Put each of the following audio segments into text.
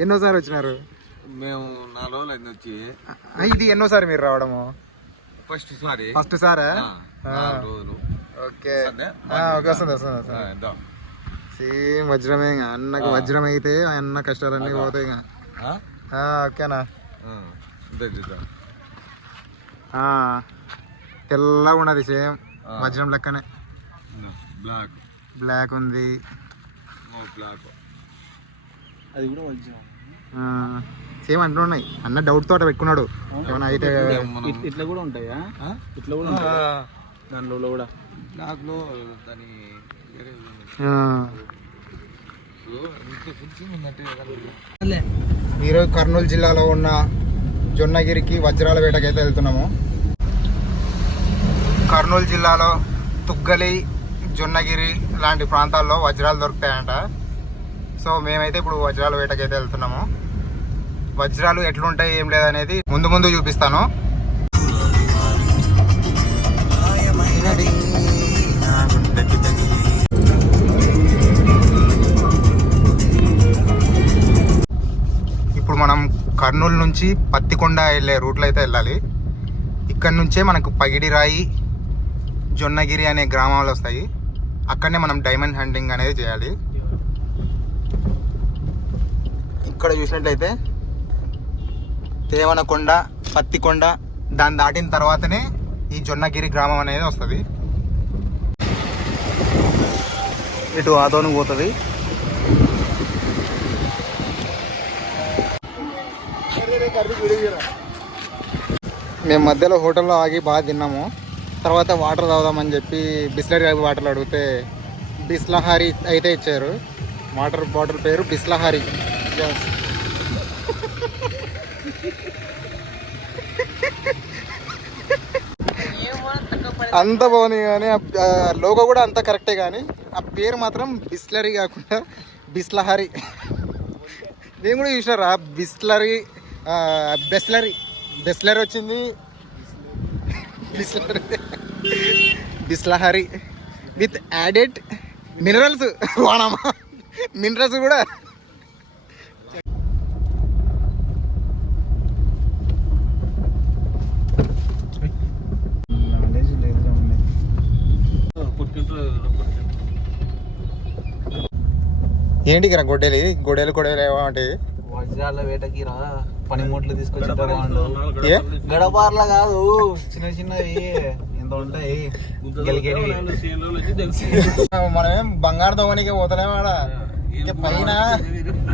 ఎన్నోసారి వచ్చినారు? మేము నాలుగు రోజులు అయింది వచ్చి. ఇది ఎన్నోసారి మీరు రావడము? ఫస్ట్ సారి. ఫస్ట్ సారా? ఆ, నాలుగు రోజులు. ఓకే. వస్తుందా? వస్తుంది. సేమ్ వజ్రమే ఇంకా. అన్నకు వజ్రం అయితే అన్న కష్టాలన్నీ పోతాయి ఇంకా. ఆ? ఆ, ఓకేనా? తెల్లగా ఉన్నది సేమ్. వజ్రం లెక్కనే. బ్లాక్. బ్లాక్ ఉంది. బ్లాక్. అది కూడా వజ్రం. సేమ్ అంటూ ఉన్నాయి. అన్న డౌట్ తోట పెట్టుకున్నాడు. ఏమైనా అయితే ఇట్లా కూడా ఉంటాయా? ఇట్లా కూడా ఉంటాయా? దాంట్లో కూడా. బ్లాక్లో దాని. ఈరోజు కర్నూలు జిల్లాలో ఉన్న జొన్నగిరికి వజ్రాల వేటకైతే వెళ్తున్నాము. కర్నూలు జిల్లాలో తుగ్గలి జొన్నగిరి లాంటి ప్రాంతాల్లో వజ్రాలు దొరుకుతాయంట. సో మేమైతే ఇప్పుడు వజ్రాల వేటకైతే వెళ్తున్నాము. వజ్రాలు ఎట్లుంటాయి ఏం లేదనేది ముందు ముందు చూపిస్తాను. ఇప్పుడు మనం కర్నూలు నుంచి పత్తికొండ వెళ్ళే రూట్లో అయితే వెళ్ళాలి. ఇక్కడ నుంచే మనకు పగిడిరాయి జొన్నగిరి అనే గ్రామాలు వస్తాయి. అక్కడనే మనం డైమండ్ హంటింగ్ అనేది చేయాలి. ఇక్కడ చూసినట్లయితే తేవనకొండ పత్తికొండ దాన్ని దాటిన తర్వాతనే ఈ జొన్నగిరి గ్రామం అనేది వస్తుంది. ఇటు ఆదోను పోతుంది. మేము మధ్యలో హోటల్లో ఆగి బాగా తిన్నాము. తర్వాత వాటర్ తాగుదామని చెప్పి బిస్లరీ వాటర్ అడిగితే బిస్లహారి అయితే ఇచ్చారు. వాటర్ బాటిల్ పేరు బిస్లహారి. Yes. అంత బాగుంది కానీ లోగో కూడా అంత కరెక్టే కానీ ఆ పేరు మాత్రం బిస్లరీ కాకుండా బిస్లహరి. నేను కూడా చూసినారా? Bisleri Bisleri. బెస్లరీ వచ్చింది. Bisleri. Bisleri. With added minerals. వానమా minerals కూడా నాలెడ్జ్ లేదు ఏంటి రా గొడ్డలి? గొడ్డలి గొడ్డలి ఏమంటే వజ్రాల వేటకి రా. పనిముట్లు తీసుకొచ్చి గడపార్ల కాదు. చిన్న చిన్నవి. ఎంత ఉంటాయి? మనమేం బంగారు దోవనికి పోతలేమాడ ఇక పైన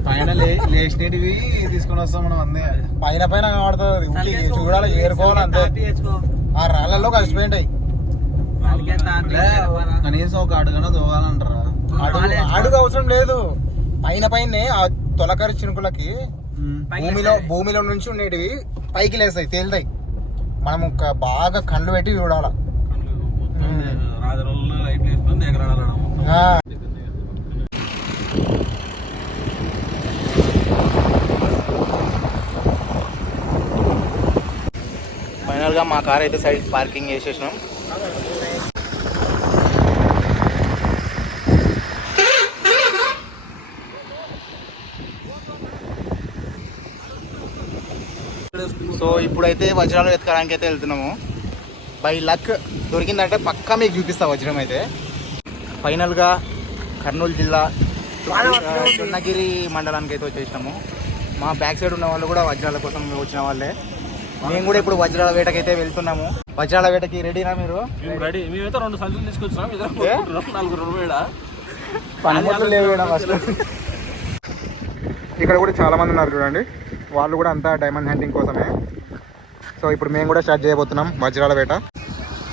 పైన లే- లేచినటివి తీసుకొని వస్తాం మనం అందే పైన పైన కనబడుతుంది. చూడాలి ఏరుకోవాలి అంతే. ఆ రాళ్ళల్లో కలిసిపోయింటాయి. కనీసం ఒక అడుగున దోగాలంటారా అడుగు అడుగు అవసరం లేదు. పైన పైన ఆ తొలకరి చినుకులకి భూమిలో భూమిలో నుంచి ఉండేటివి పైకి లేస్తాయి తేలుతాయి. మనం ఒక బాగా కళ్ళు పెట్టి చూడాల. ఫైనల్గా మా కార్ అయితే సైడ్ పార్కింగ్ చేసేసినాం సో ఇప్పుడైతే వజ్రాలు వెతకడానికి అయితే వెళ్తున్నాము. బై లక్ దొరికిందంటే పక్కా మీకు చూపిస్తా వజ్రం అయితే. ఫైనల్గా కర్నూలు జిల్లా చున్నగిరి మండలానికి అయితే వచ్చేసినాము. మా బ్యాక్ సైడ్ ఉన్న వాళ్ళు కూడా వజ్రాల కోసం వచ్చిన వాళ్ళే. మేము కూడా ఇప్పుడు వజ్రాల వేటకైతే వెళ్తున్నాము. వజ్రాల వేటకి రెడీనా మీరు? రెడీ. మేమైతే రెండు సంచులు తీసుకొచ్చినాం. లేవు ఫస్ట్. ఇక్కడ కూడా చాలా మంది ఉన్నారు చూడండి. వాళ్ళు కూడా అంతా డైమండ్ హంటింగ్ కోసమే. సో ఇప్పుడు మేము కూడా స్టార్ట్ చేయబోతున్నాం వజ్రాల వేట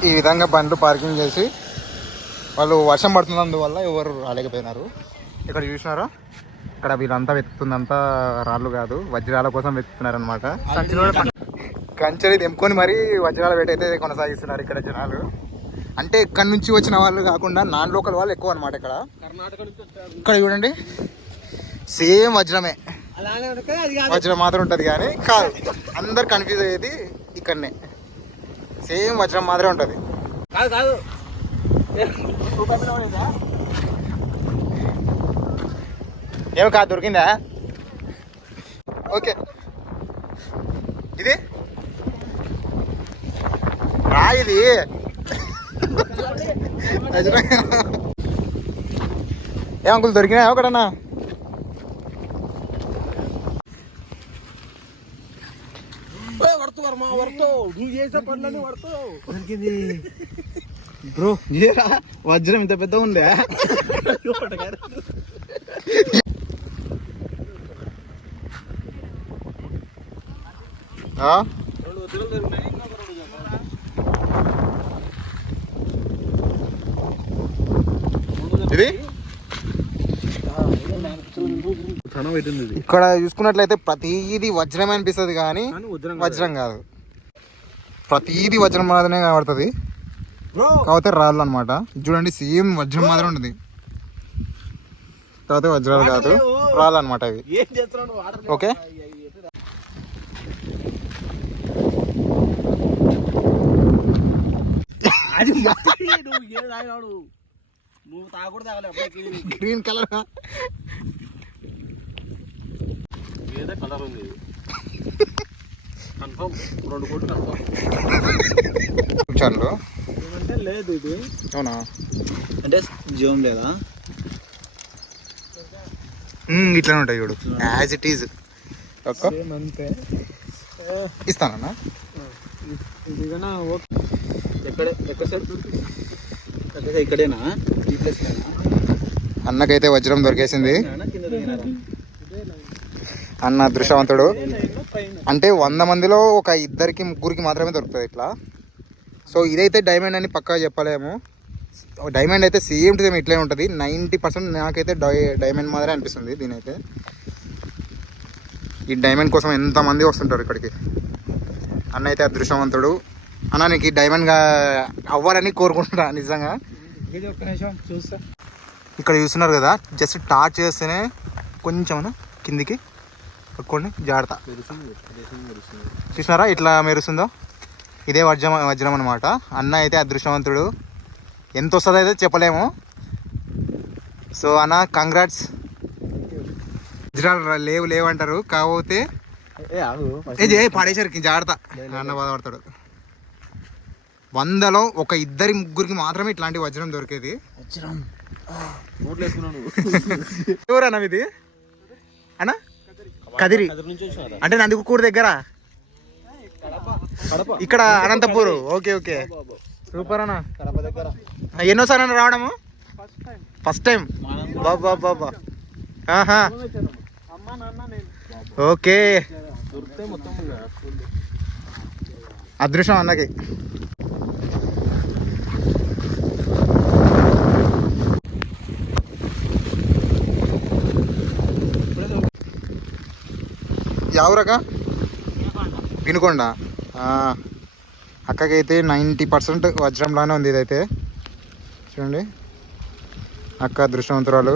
ఈ విధంగా బండ్లు పార్కింగ్ చేసి వాళ్ళు వర్షం పడుతున్నందువల్ల ఎవరు రాలేకపోయినారు. ఇక్కడ చూసినారా? ఇక్కడ వీళ్ళంతా వెతుకుతుందంతా రాళ్ళు కాదు వజ్రాల కోసం వెతుకుతున్నారు అనమాట కంచెని తెంపుకొని మరీ వజ్రాల వేట అయితే కొనసాగిస్తున్నారు ఇక్కడ జనాలు. అంటే ఇక్కడ నుంచి వచ్చిన వాళ్ళు కాకుండా నాన్ లోకల్ వాళ్ళు ఎక్కువ అనమాట ఇక్కడ. ఇక్కడ చూడండి. సేమ్ వజ్రమే. వజ్రం మాత్రం ఉంటుంది కానీ కాదు. అందరు కన్ఫ్యూజ్ అయ్యేది ఇక్కడనే. సేమ్ వజ్రం మాత్రమే ఉంటుంది. కాదు కాదు. ఏమి కాదు దొరికిందా? ఓకే. ఇది? రా ఇది. ఏ అంకుల్ దొరికినా బ్రో ఏరా వజ్రం ఇంత పెద్ద ఉందే? ఇది? ఇక్కడ చూసుకున్నట్లయితే ప్రతిదీ వజ్రమే అనిపిస్తుంది కానీ వజ్రం కాదు. ప్రతిదీ వజ్రం మాదిరినే కనబడుతుంది. కాకపోతే రాళ్ళు అనమాట చూడండి సేమ్ వజ్రం మాదిరి ఉంటుంది. కాకపోతే వజ్రాలు కాదు రాళ్ళు అనమాట ఇవి water okay? Green colour colour ఉంది. కన్ఫర్మ్. రెండు కోట్లు కన్ఫర్మ్. ఛానల్ ఏమంటే లేదు ఇది. అవునా? అంటే జీవం లేదా? ఇట్లానే ఉంటాయి చూడు. యాజ్ ఇట్ ఈజ్ ఒక్క? అంతే. ఇస్తానన్నా? ఇది కన్నా ఓకే. ఎక్కడ ఎక్కడ సైడ్ ఇక్కడేనా? ఈ ప్లేస్ అన్నకైతే వజ్రం దొరికేసింది? అన్న పైన అంటే వంద మందిలో ఒక ఇద్దరికి ముగ్గురికి మాత్రమే దొరుకుతుంది ఇట్లా. సో ఇదైతే డైమండ్ అని పక్కా చెప్పలేము. డైమండ్ అయితే సేమ్ టు సేమ్ ఇట్లే ఉంటుంది. నైంటీ పర్సెంట్ నాకైతే డై డైమండ్ మాదిరే అనిపిస్తుంది దీని అయితే ఈ డైమండ్ కోసం ఎంతమంది వస్తుంటారు ఇక్కడికి? అన్న అయితే అదృష్టవంతుడు. అన్న నీకు ఈ డైమండ్గా అవ్వాలని కోరుకుంటున్నా నిజంగా. ఇక్కడ చూస్తున్నారు కదా జస్ట్ టార్చ్ చేస్తేనే కొంచెం కిందికి పట్టుకోండి జాగ్రత్త. చూసినారా? ఇట్లా మెరుస్తుందో? ఇదే వజ్రం వజ్రం అనమాట అన్న అయితే అదృష్టవంతుడు. ఎంత వస్తుందో అయితే చెప్పలేము. సో అన్న కంగ్రాట్స్ వజ్రాలు రా- లేవు లేవు అంటారు కాకపోతే పాడేసరికి జాగ్రత్త. అన్న బాధపడతాడు. వందలో ఒక ఇద్దరి ముగ్గురికి మాత్రమే ఇట్లాంటి వజ్రం దొరికేది. వజ్రం. ఎవరన్నా ఇది అన్న? కదిరి. అంటే నందికూరు దగ్గర? కడప ఇక్కడ అనంతపూర్. Okay okay. సూపర్ అన్న. కడప దగ్గర. ఎన్నోసారి అన్న రావడము? ఫస్ట్ టైం బాబా బాబా ఆహా. అమ్మ నాన్న నేను ఓకే అదృష్టం అన్నకి. ఎవరక వినుకొండ. అక్కకైతే నైంటీ పర్సెంట్ వజ్రంలానే ఉంది ఇదైతే. చూడండి. అక్క అదృష్టవంతురాలు.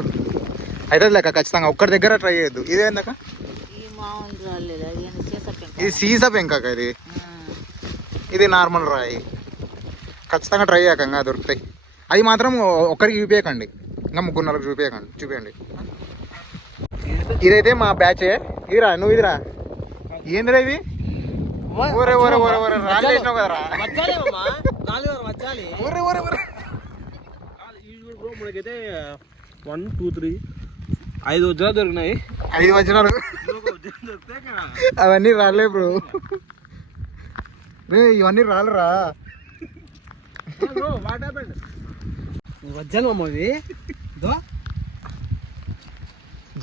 అయితే లేక ఖచ్చితంగా. ఒక్కరి దగ్గర ట్రై చేయొద్దు. ఇదేందక్క ఇది సీసా పెంకాక ఇది ఇది. నార్మల్ రాయి. ఖచ్చితంగా ట్రై చేయకంగా దొరుకుతాయి. అవి మాత్రం ఒక్కరికి చూపించకండి ఇంకా ముగ్గురు నలుగురు చూపించకండి చూపించండి ఇదైతే మా బ్యాచే. ఇదిరా నువ్వు ఇదిరా. ఏందిరా ఇది ఓరే ఓరే ఓరే ఓరే రాళ్ళు వేసినావు కదరా? ఓరే ఓరే బ్రో మనకైతే వన్ టూ త్రీ ఐదు వజ్రాలు దొరికినాయి. ఐదు వచనాలు అవన్నీ రాలే బ్రో. రే, ఇవన్నీ రాలురా వజ్రాలు అమ్మ ఇవి.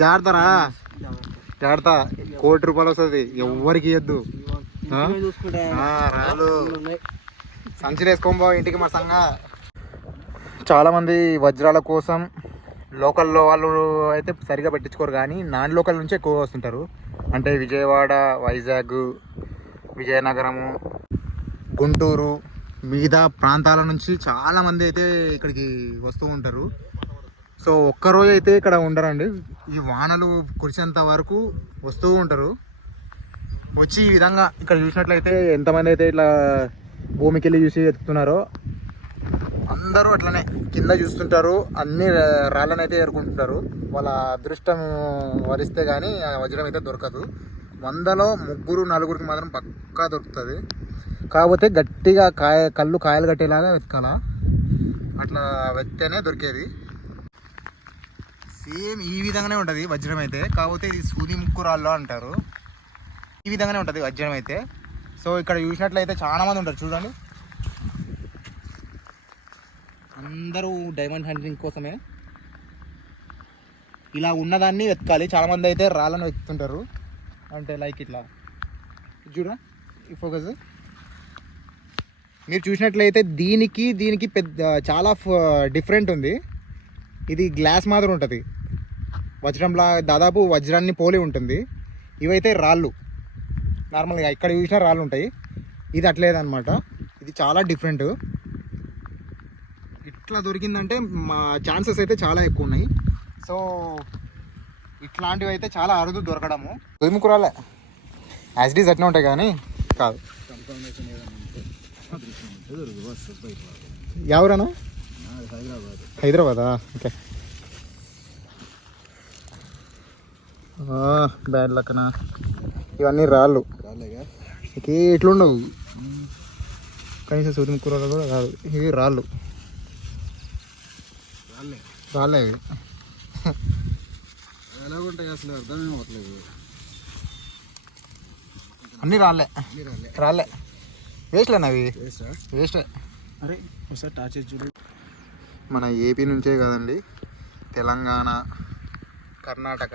జాగ్రత్తరా? జాగ్రత్త. కోటి రూపాయలు వస్తుంది. ఎవ్వరికి ఇవ్వద్దు రాలు సంచులు వేసుకోబో ఇంటికి మా సంగ. చాలా మంది వజ్రాల కోసం లోకల్లో వాళ్ళు అయితే సరిగా పెట్టించుకోరు కానీ నాన్ లోకల్ నుంచి ఎక్కువ వస్తుంటారు. అంటే విజయవాడ వైజాగ్ విజయనగరము గుంటూరు మిగతా ప్రాంతాల నుంచి చాలా మంది అయితే ఇక్కడికి వస్తూ ఉంటారు. సో ఒక్కరోజు అయితే ఇక్కడ ఉండరండి. ఈ వానలు కురిసేంత వరకు వస్తూ ఉంటారు. వచ్చి ఈ విధంగా ఇక్కడ చూసినట్లయితే ఎంతమంది అయితే ఇట్లా భూమికి వెళ్ళి చూసి ఎత్తుతున్నారో అందరూ అట్లనే కింద చూస్తుంటారు అన్ని రాళ్ళనైతే ఏరుకుంటుంటారు. వాళ్ళ అదృష్టం వరిస్తే కానీ వజ్రం అయితే దొరకదు. వందలో ముగ్గురు నలుగురికి మాత్రం పక్కా దొరుకుతుంది. కాకపోతే గట్టిగా కాయ కళ్ళు కాయలు కట్టేలాగా వెతకాల. అట్లా వెత్తేనే దొరికేది. సేమ్ ఈ విధంగానే ఉంటుంది వజ్రం అయితే. కాకపోతే ఇది సూది ముక్కు రాళ్ళు అంటారు. ఈ విధంగానే ఉంటుంది వజ్రం అయితే. సో ఇక్కడ చూసినట్లయితే చాలా మంది ఉంటారు. చూడండి. అందరూ డైమండ్ హంటింగ్ కోసమే. ఇలా ఉన్నదాన్ని వెతకాలి. చాలా మంది అయితే రాళ్ళను వెతుకుతుంటారు. అంటే లైక్ ఇట్లా. చూడ ఈ ఫోకస్ మీరు చూసినట్లయితే దీనికి దీనికి పెద్ద చాలా డిఫరెంట్ ఉంది. ఇది గ్లాస్ మాత్రం ఉంటుంది. వజ్రంలా దాదాపు వజ్రాన్ని పోలి ఉంటుంది. ఇవైతే రాళ్ళు. నార్మల్గా ఇక్కడ చూసినా రాళ్ళు ఉంటాయి. ఇది అట్లేదన్నమాట. ఇది చాలా డిఫరెంట్. ఇట్లా దొరికిందంటే మా ఛాన్సెస్ అయితే చాలా ఎక్కువ ఉన్నాయి. సో ఇట్లాంటివి అయితే చాలా అరుదు దొరకడము. తుదిముకు రాలే యాజ్ డీస్ అట్నే ఉంటాయి కానీ కాదు. ఎవరన్నా హైదరాబాద్. హైదరాబాదా? ఓకే. బ్యాడ్ లక్కనా ఇవన్నీ రాళ్ళు. రాలేగా ఇకే ఇట్లుండవు కనీసం సూర్యం కూరలు కూడా కాదు ఇవి రాళ్ళు. రాలే రాళ్ళే ఇవి. ఎలాగుంటాయి అసలు? అర్థమే అవ్వట్లేదు. అన్నీ రాలే రాళ్ళే. వేస్ట్లేనా అవి? వేస్టా? వేస్టే. అరే ఒకసారి టార్చ్ చూడండి మన ఏపీ నుంచే కాదండి. తెలంగాణ కర్ణాటక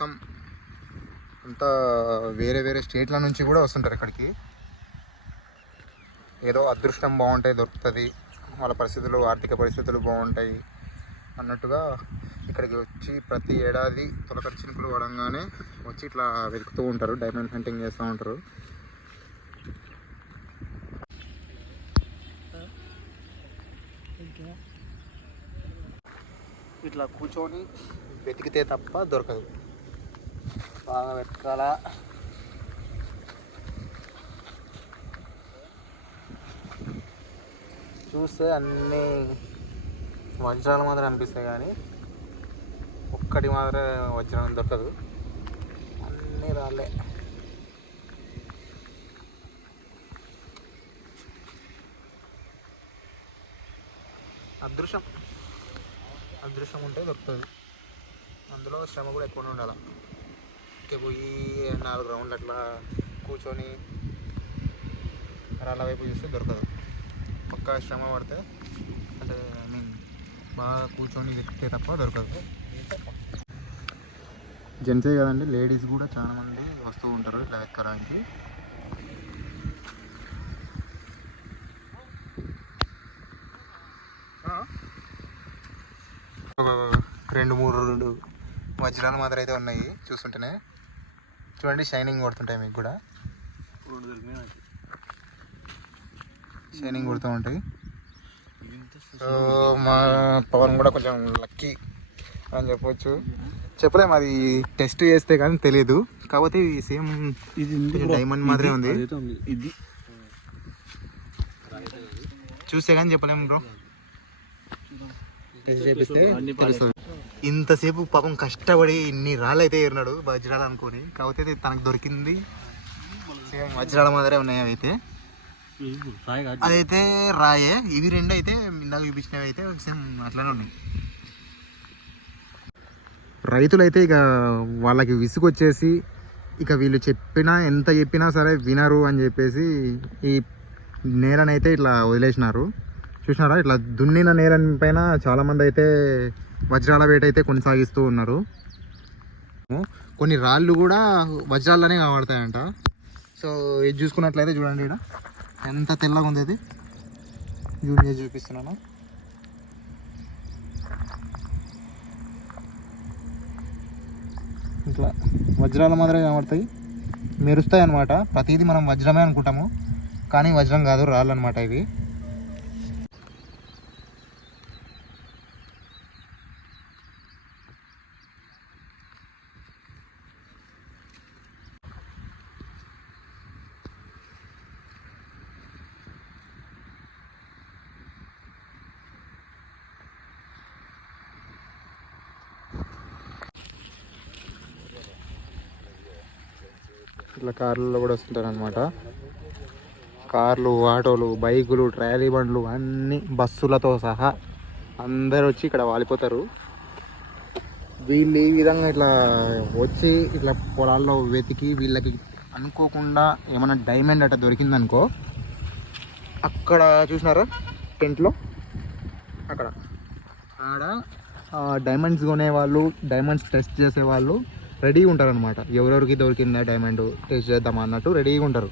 మొత్తం అంతా వేరే వేరే స్టేట్ల నుంచి కూడా వస్తుంటారు ఇక్కడికి. ఏదో అదృష్టం బాగుంటాయి దొరుకుతుంది వాళ్ళ పరిస్థితులు ఆర్థిక పరిస్థితులు బాగుంటాయి అన్నట్టుగా ఇక్కడికి వచ్చి ప్రతి ఏడాది తొలకరి చినుకులు పడంగానే వచ్చి ఇట్లా వెతుకుతూ ఉంటారు డైమండ్ హంటింగ్ చేస్తూ ఉంటారు. ఇట్లా కూర్చొని వెతికితే తప్ప దొరకదు. బాగా వెతకాల. చూస్తే అన్నీ వజ్రాలు మాత్రం అనిపిస్తాయి కానీ ఒక్కటి మాత్రం వజ్రం దొరకదు. అన్నీ రాలే అదృశ్యం. అదృశ్యం ఉంటే దొరుకుతుంది. అందులో శ్రమ కూడా ఎక్కువ ఉండాలి. ఇంకే పోయి నాలుగు రౌండ్లు అట్లా కూర్చొని రాళ్ళ వైపు చూస్తే దొరకదు. పక్కా శ్రమ పడితే అంటే ఐ మీన్ బాగా కూర్చొని వెతికితే తప్ప దొరకదు. జెంట్సే కదండి లేడీస్ కూడా చాలామంది వస్తూ ఉంటారు ఇట్లా వెతకడానికి ఒక రెండు మూడు రెండు వజ్రాలు మాత్రం అయితే ఉన్నాయి చూస్తుంటేనే. చూడండి షైనింగ్ కొడుతుంటాయి మీకు కూడా. షైనింగ్ కొడుతూ ఉంటాయి. సో మా పవన్ కూడా కొంచెం లక్కీ అని చెప్పొచ్చు. చెప్పలేము అది టెస్ట్ చేస్తే కానీ తెలియదు కాకపోతే ఇది సేమ్ ఇది diamond మాదిరే ఉంది. ఇది. చూస్తే కానీ చెప్పలేము బ్రో టెస్ట్ చేపిస్తే తెలుస్తుంది. ఇంతసేపు పాపం కష్టపడి ఇన్ని రాళ్ళు అయితే ఏరినాడు వజ్రాలు అనుకొని. కాకపోతే తనకు దొరికింది. వజ్రాల మాదిరే ఉన్నాయి అవి అయితే. అదైతే రాయే. ఇవి రెండు అయితే ఇందాక చూపించినవి అయితే సేమ్ అట్లానే ఉన్నాయి. రైతులైతే ఇక వాళ్ళకి విసుగొచ్చేసి ఇక వీళ్ళు చెప్పినా ఎంత చెప్పినా సరే వినరు అని చెప్పేసి ఈ నేలనైతే ఇట్లా వదిలేసినారు. చూసినారా? ఇట్లా దున్నిన నేల పైన చాలామంది అయితే వజ్రాల వేట అయితే కొనసాగిస్తూ ఉన్నారు. కొన్ని రాళ్ళు కూడా వజ్రాల్లోనే కనబడతాయంట సో ఇది చూసుకున్నట్లయితే చూడండి ఇక్కడ ఎంత తెల్లగా ఉంది అది. జూమ్ చేసి చూపిస్తున్నాను. ఇట్లా వజ్రాల మాదిరే కనబడతాయి మెరుస్తాయి అనమాట ప్రతిదీ మనం వజ్రమే అనుకుంటాము. కానీ వజ్రం కాదు రాళ్ళు అనమాట ఇవి. ఇట్లా కార్లలో కూడా వస్తుంటారు అనమాట కార్లు ఆటోలు బైకులు ట్రాలీ బండ్లు అన్ని బస్సులతో సహా అందరు వచ్చి ఇక్కడ వాలిపోతారు. వీళ్ళు ఈ విధంగా ఇట్లా వచ్చి ఇట్లా పొలాల్లో వెతికి వీళ్ళకి అనుకోకుండా ఏమైనా డైమండ్ అట్ట దొరికిందనుకో అక్కడ చూసినారా? టెంట్లో? అక్కడ. ఆడ డైమండ్స్ కొనేవాళ్ళు డైమండ్స్ టెస్ట్ చేసేవాళ్ళు రెడీగా ఉంటారు అనమాట ఎవరెవరికి దొరికిందా డైమండ్ టెస్ట్ చేద్దాం అన్నట్టు రెడీగా ఉంటారు.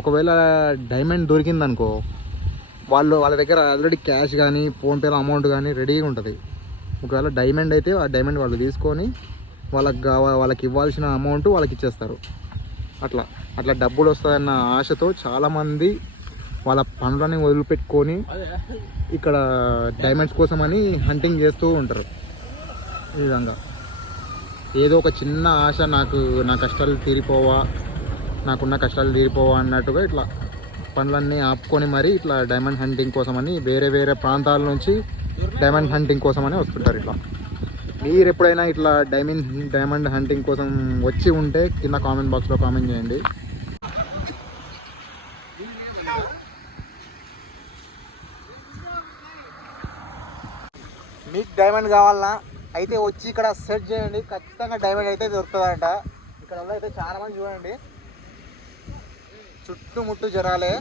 ఒకవేళ డైమండ్ దొరికిందనుకో వాళ్ళు వాళ్ళ దగ్గర ఆల్రెడీ క్యాష్ కానీ ఫోన్పేలో అమౌంట్ కానీ రెడీగా ఉంటుంది. ఒకవేళ డైమండ్ అయితే ఆ డైమండ్ వాళ్ళు తీసుకొని వాళ్ళకి కావ వాళ్ళకి ఇవ్వాల్సిన అమౌంట్ వాళ్ళకి ఇచ్చేస్తారు. అట్లా అట్లా డబ్బులు వస్తాయన్న ఆశతో చాలామంది వాళ్ళ పనులని వదిలిపెట్టుకొని ఇక్కడ డైమండ్స్ కోసమని హంటింగ్ చేస్తూ ఉంటారు. ఈ విధంగా. ఏదో ఒక చిన్న ఆశ నాకు నా కష్టాలు తీరిపోవా నాకున్న కష్టాలు తీరిపోవా అన్నట్టుగా ఇట్లా పనులన్నీ ఆపుకొని మరి ఇట్లా డైమండ్ హంటింగ్ కోసమని వేరే వేరే ప్రాంతాల నుంచి డైమండ్ హంటింగ్ కోసమని వస్తుంటారు ఇట్లా. మీరు ఎప్పుడైనా ఇట్లా డైమండ్ డైమండ్ హంటింగ్ కోసం వచ్చి ఉంటే కింద కామెంట్ బాక్స్లో కామెంట్ చేయండి. మీకు డైమండ్ కావాలా అయితే వచ్చి ఇక్కడ సెట్ చేయండి. ఖచ్చితంగా డైమండ్ అయితే దొరుకుతుందంట. ఇక్కడ అయితే చాలా మంది చూడండి. చుట్టుముట్టు జనాలే.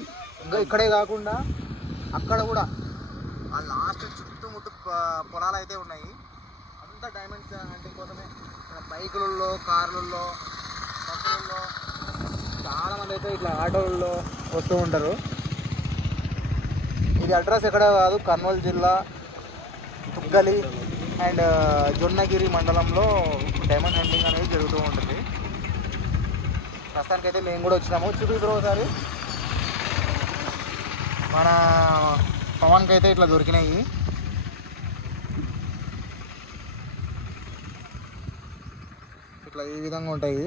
ఇంకా ఇక్కడే కాకుండా అక్కడ కూడా ఆ లాస్ట్ చుట్టుముట్టు పొలాలు అయితే ఉన్నాయి. అంతా డైమండ్స్ అంటే కోసమే. ఇక్కడ బైకులలో కార్లలో బస్సులలో చాలా మంది అయితే ఇట్లా ఆటోలలో వస్తూ ఉంటారు. ఇది అడ్రస్ ఎక్కడ కాదు. కర్నూలు జిల్లా తుగ్గలి అండ్ జొన్నగిరి మండలంలో డైమండ్ హంటింగ్ అనేది జరుగుతూ ఉంటుంది. ప్రస్తుతానికి అయితే మేము కూడా వచ్చినాము. చూపిద్దరు ఒకసారి. మన పవన్కి అయితే ఇట్లా దొరికినాయి. ఇట్లా ఈ విధంగా ఉంటాయి.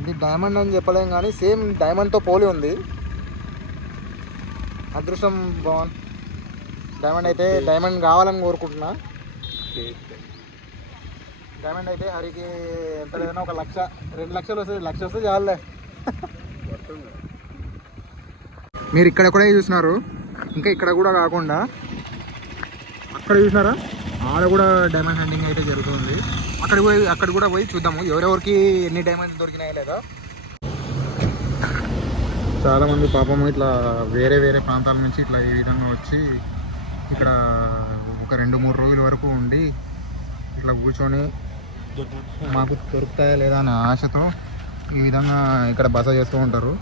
ఇది డైమండ్ అని చెప్పలేం కానీ సేమ్ డైమండ్తో పోలి ఉంది. అదృష్టం భవన్. డైమండ్ అయితే డైమండ్ కావాలని కోరుకుంటున్నా. డైమండ్ అయితే హరికి ఎంత లేదన్నా ఒక లక్ష రెండు లక్షలు వస్తుంది. లక్ష వస్తే చాలే మీరు ఇక్కడ కూడా చూసినారు. ఇంకా ఇక్కడ కూడా కాకుండా అక్కడ చూసినారా? ఆడ కూడా డైమండ్ హంటింగ్ అయితే జరుగుతుంది. అక్కడ పోయి అక్కడ కూడా పోయి చూద్దాము. ఎవరెవరికి ఎన్ని డైమండ్స్ దొరికినాయో లేదా. చాలా మంది పాపం ఇట్లా వేరే వేరే ప్రాంతాల నుంచి ఇట్లా ఈ విధంగా వచ్చి ఇక్కడ ఒక రెండు మూడు రోజుల వరకు ఉండి ఇట్లా కూర్చొని మాకు దొరుకుతాయా లేదా అనే ఆశతో ఈ విధంగా ఇక్కడ బస చేస్తూ ఉంటారు.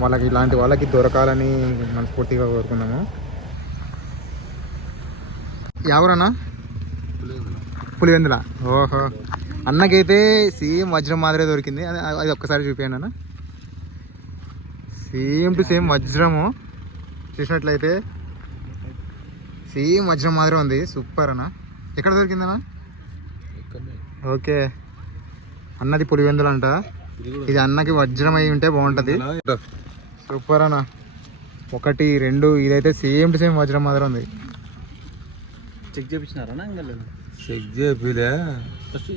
వాళ్ళకి ఇలాంటి వాళ్ళకి దొరకాలని మనస్ఫూర్తిగా కోరుకున్నాము ఎవరన్నా పులివెందుల. ఓహో. అన్నకైతే సేమ్ వజ్రం మాదిరే దొరికింది. అది ఒక్కసారి చూపించండి అన్న. సేమ్ టు సేమ్ వజ్రము. చూసినట్లయితే సేమ్ వజ్రం మాదిరి ఉంది. సూపర్ అన్న. ఎక్కడ దొరికిందన్నా? ఓకే. అన్నది పులివెందులు. అంట ఇది అన్నకి వజ్రం అయి ఉంటే బాగుంటది. సూపర్ అన్న. ఒకటి రెండు ఇదైతే సేమ్ టు సేమ్ వజ్రం మాదిరి ఉంది. చెక్ లేదు చెక్ చేపిలే ఫస్ట్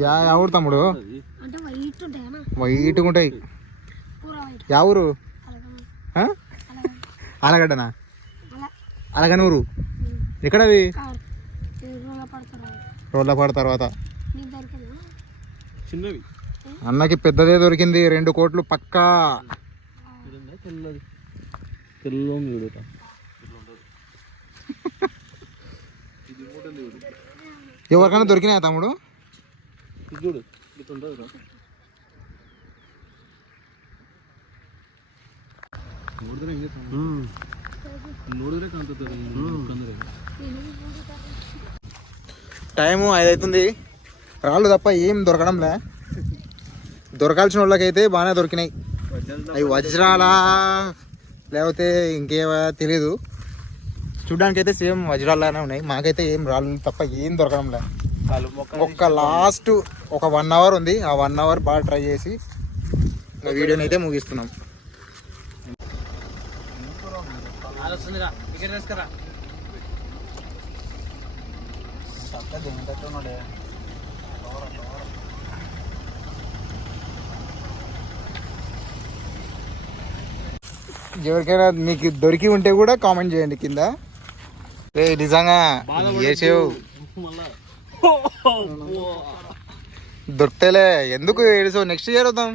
యా యా ఊరు తమ్ముడు. అంటే వైట్ ఉంటాయి యా ఊరు? అలాగే ఆ? అలాగే ఆలగడ్డనా అలా అలగనూరు ఎక్కడది? కార్. రోజుల పడతారు రోడ్లపాడు తర్వాత. అన్నకి పెద్దదే దొరికింది రెండు కోట్లు పక్కా. ఎవరికైనా దొరికినాయా తమ్ముడు? ఇది చూడు ఇట్లా ఉంటుంది రా ನೋಡಿದ್ರೆ ಹಿಂಗೆ ನೋಡಿದ್ರೆ ಕಾಣ್ತದೆ ಕಂದ್ರೆ టైము ఐదు అవుతుంది రాళ్ళు తప్ప ఏం దొరకడంలే దొరకాల్సిన వాళ్ళకైతే బాగానే దొరికినాయి అవి వజ్రాలా లేకపోతే ఇంకేవా తెలీదు చూడడానికి అయితే సేమ్ వజ్రాలానే ఉన్నాయి మాకైతే ఏం రాళ్ళు తప్ప ఏం దొరకడం లేదు కలుపు మొక్క ఒక్క లాస్ట్ ఒక వన్ అవర్ ఉంది. ఆ వన్ అవర్ బాగా ట్రై చేసి ఇంకా వీడియోని అయితే ముగిస్తున్నాం. ఎవరికైనా మీకు దొరికి ఉంటే కూడా కామెంట్ చేయండి కింద. నిజంగా ఏసేవు దొరికితేలే. ఎందుకు ఏడుసావు నెక్స్ట్ ఇయర్ వద్దాం.